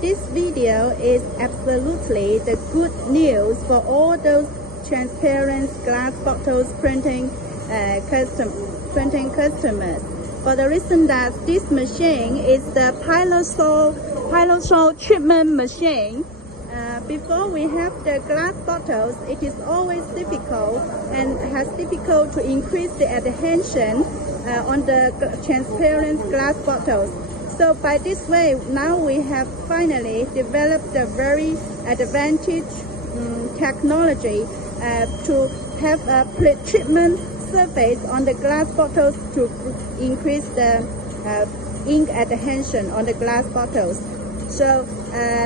This video is absolutely the good news for all those transparent glass bottles printing customers. For the reason that this machine is the pyrosil treatment machine. Before we have the glass bottles, it is always difficult to increase the adhesion on the transparent glass bottles. So by this way, now we have finally developed a very advanced technology to have a pre-treatment surface on the glass bottles to increase the ink adhesion on the glass bottles. So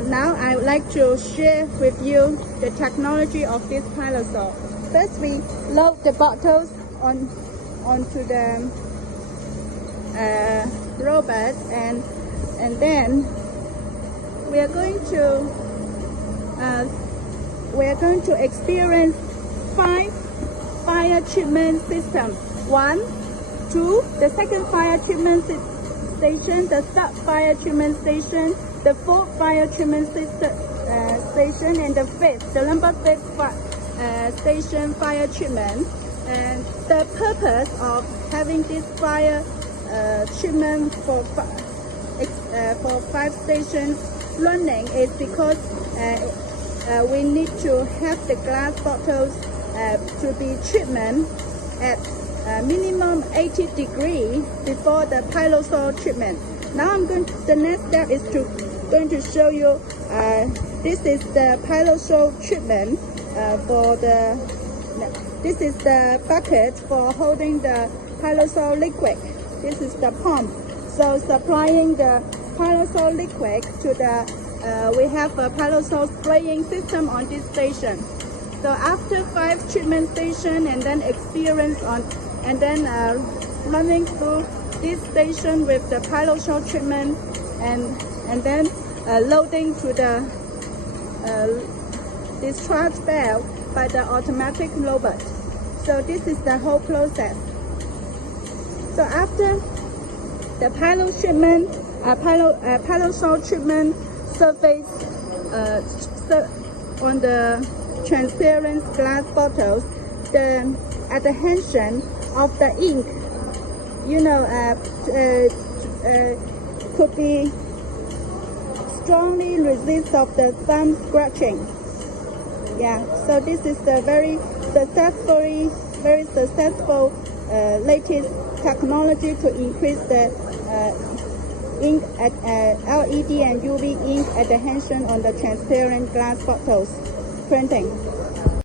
now I would like to share with you the technology of this pyrosil. First, we load the bottles onto the robot, and then we are going to experience 5 fire treatment systems. 1, 2, the second fire treatment station, the third fire treatment station, the fourth fire treatment station, and the fifth, the number 5 station fire treatment. And the purpose of having this fire treatment for 5 stations running is because we need to have the glass bottles to be treatment at minimum 80 degrees before the pyrosil treatment. Now the next step is going to show you. This is the pyrosil treatment this is the bucket for holding the pyrosil liquid. This is the pump. So supplying the pyrosil liquid to the, we have a pyrosil spraying system on this station. So after 5 treatment stations and then running through this station with the pyrosil treatment and then loading to the discharge valve by the automatic robot. So this is the whole process. So after the pyrosil treatment surface on the transparent glass bottles, the adhesion of the ink, could be strongly resist of the thumb scratching. Yeah, so this is the very successful latest technology to increase the ink at LED and UV ink adhesion on the transparent glass bottles printing.